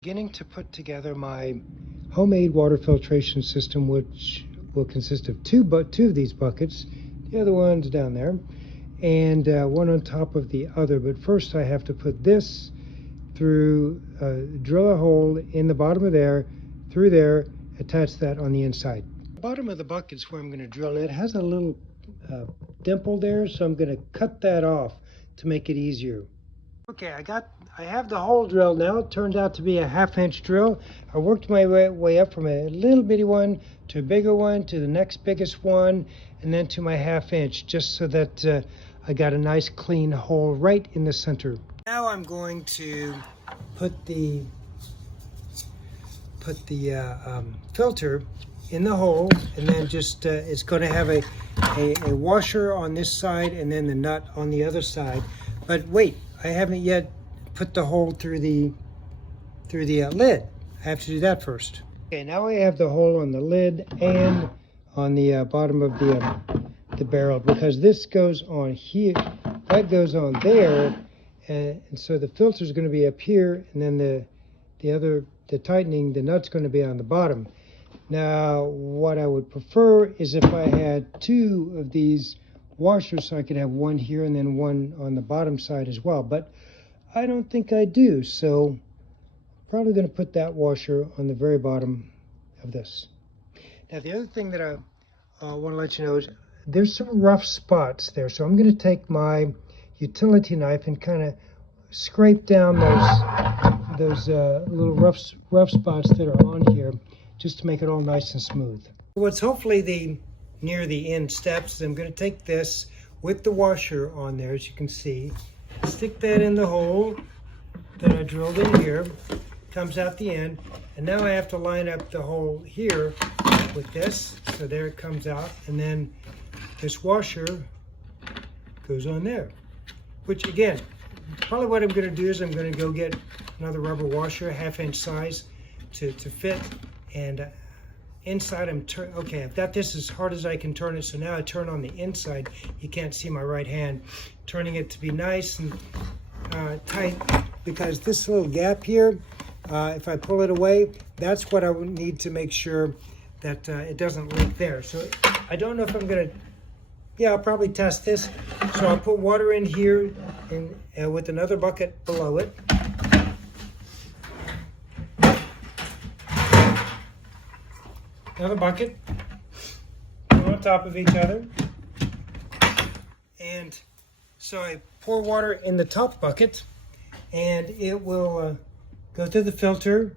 Beginning to put together my homemade water filtration system, which will consist of two of these buckets. The other one's down there, and one on top of the other. But first I have to put this through, drill a hole in the bottom of there, through there, attach that on the inside. The bottom of the bucket's where I'm going to drill. It has a little dimple there, so I'm going to cut that off to make it easier. Okay, I have the hole drilled now. It turned out to be a 1/2 inch drill. I worked my way up from a little bitty one to a bigger one to the next biggest one, and then to my 1/2 inch, just so that I got a nice clean hole right in the center. Now I'm going to put the filter in the hole, and then just it's going to have a washer on this side and then the nut on the other side. But wait, I haven't yet put the hole through the lid. I have to do that first. Okay, now I have the hole on the lid and on the bottom of the barrel, because this goes on here, that goes on there, and so the filter is going to be up here, and then the tightening, the nut's going to be on the bottom. Now, what I would prefer is if I had two of these washers, so I could have one here and then one on the bottom side as well, but I don't think I do, so I'm probably going to put that washer on the very bottom of this. Now, the other thing that I want to let you know is there's some rough spots there, so I'm going to take my utility knife and kind of scrape down those little rough spots that are on here, just to make it all nice and smooth. What's hopefully near the end steps, I'm going to take this with the washer on there, as you can see, stick that in the hole that I drilled in here, comes out the end, and now I have to line up the hole here with this, so there it comes out, and then this washer goes on there, which again, probably what I'm going to do is I'm going to go get another rubber washer, 1/2 inch size, to fit, and inside okay, I've got this as hard as I can turn it, so now I turn on the inside. You can't see my right hand, turning it to be nice and tight, because this little gap here, if I pull it away, that's what I would need to make sure that it doesn't leak there. So I don't know if I'm gonna, yeah, I'll probably test this. So I'll put water in here and with another bucket below it. Another bucket on top of each other, and so I pour water in the top bucket, and it will go through the filter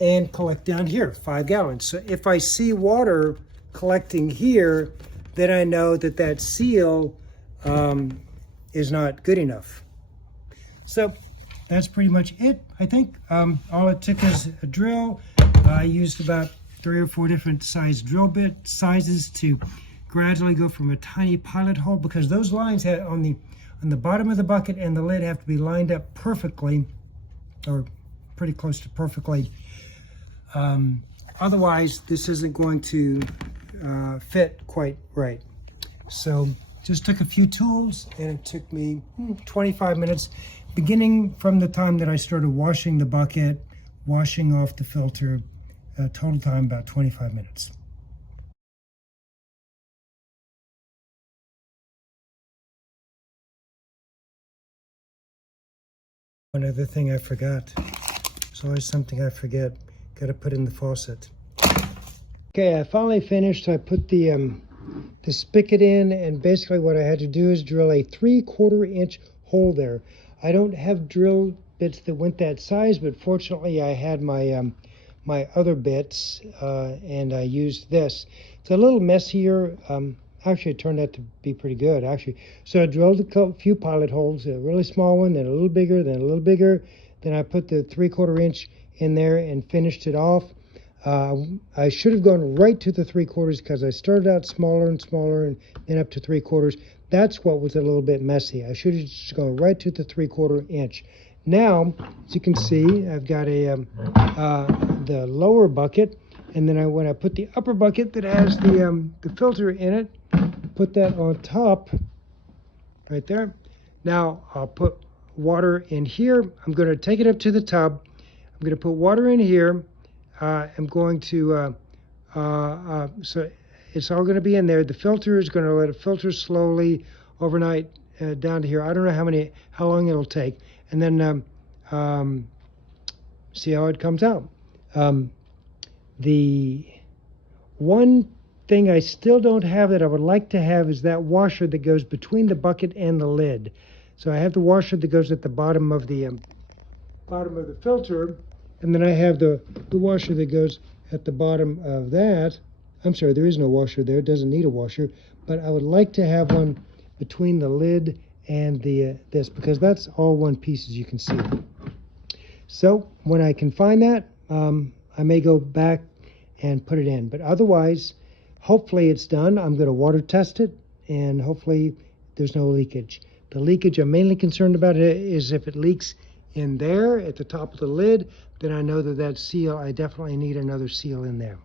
and collect down here, 5 gallons. So if I see water collecting here, then I know that seal is not good enough. So that's pretty much it, I think. All it took is a drill. I used about 3 or 4 different size drill bit sizes to gradually go from a tiny pilot hole, because those lines on the bottom of the bucket and the lid have to be lined up perfectly, or pretty close to perfectly. Otherwise, this isn't going to fit quite right. So just took a few tools, and it took me 25 minutes, beginning from the time that I started washing the bucket, washing off the filter. Total time about 25 minutes. One other thing I forgot. There's always something I forget. Got to put in the faucet. Okay, I finally finished. I put the spigot in, and basically what I had to do is drill a 3/4 inch hole there. I don't have drill bits that went that size, but fortunately I had my other bits, and I used this. It's a little messier. Actually, it turned out to be pretty good, actually. So I drilled a few pilot holes, a really small one, then a little bigger, then a little bigger. Then I put the 3/4 inch in there and finished it off. I should have gone right to the 3/4, because I started out smaller and smaller and then up to 3/4. That's what was a little bit messy. I should have just gone right to the 3/4 inch. Now, as you can see, I've got the lower bucket, and then when I put the upper bucket that has the filter in it, put that on top, right there. Now I'll put water in here. I'm going to take it up to the tub, I'm going to put water in here. I'm going to, so it's all going to be in there. The filter is going to let it filter slowly overnight down to here. I don't know how long it'll take. And then see how it comes out. The one thing I still don't have that I would like to have is that washer that goes between the bucket and the lid. So I have the washer that goes at the bottom of the filter, and then I have the washer that goes at the bottom of that. I'm sorry, there is no washer there. It doesn't need a washer, but I would like to have one between the lid and this, because that's all one piece, as you can see. So when I can find that, I may go back and put it in, but otherwise, hopefully it's done. I'm going to water test it, and hopefully there's no leakage. The leakage I'm mainly concerned about is if it leaks in there at the top of the lid, then I know that seal, I definitely need another seal in there.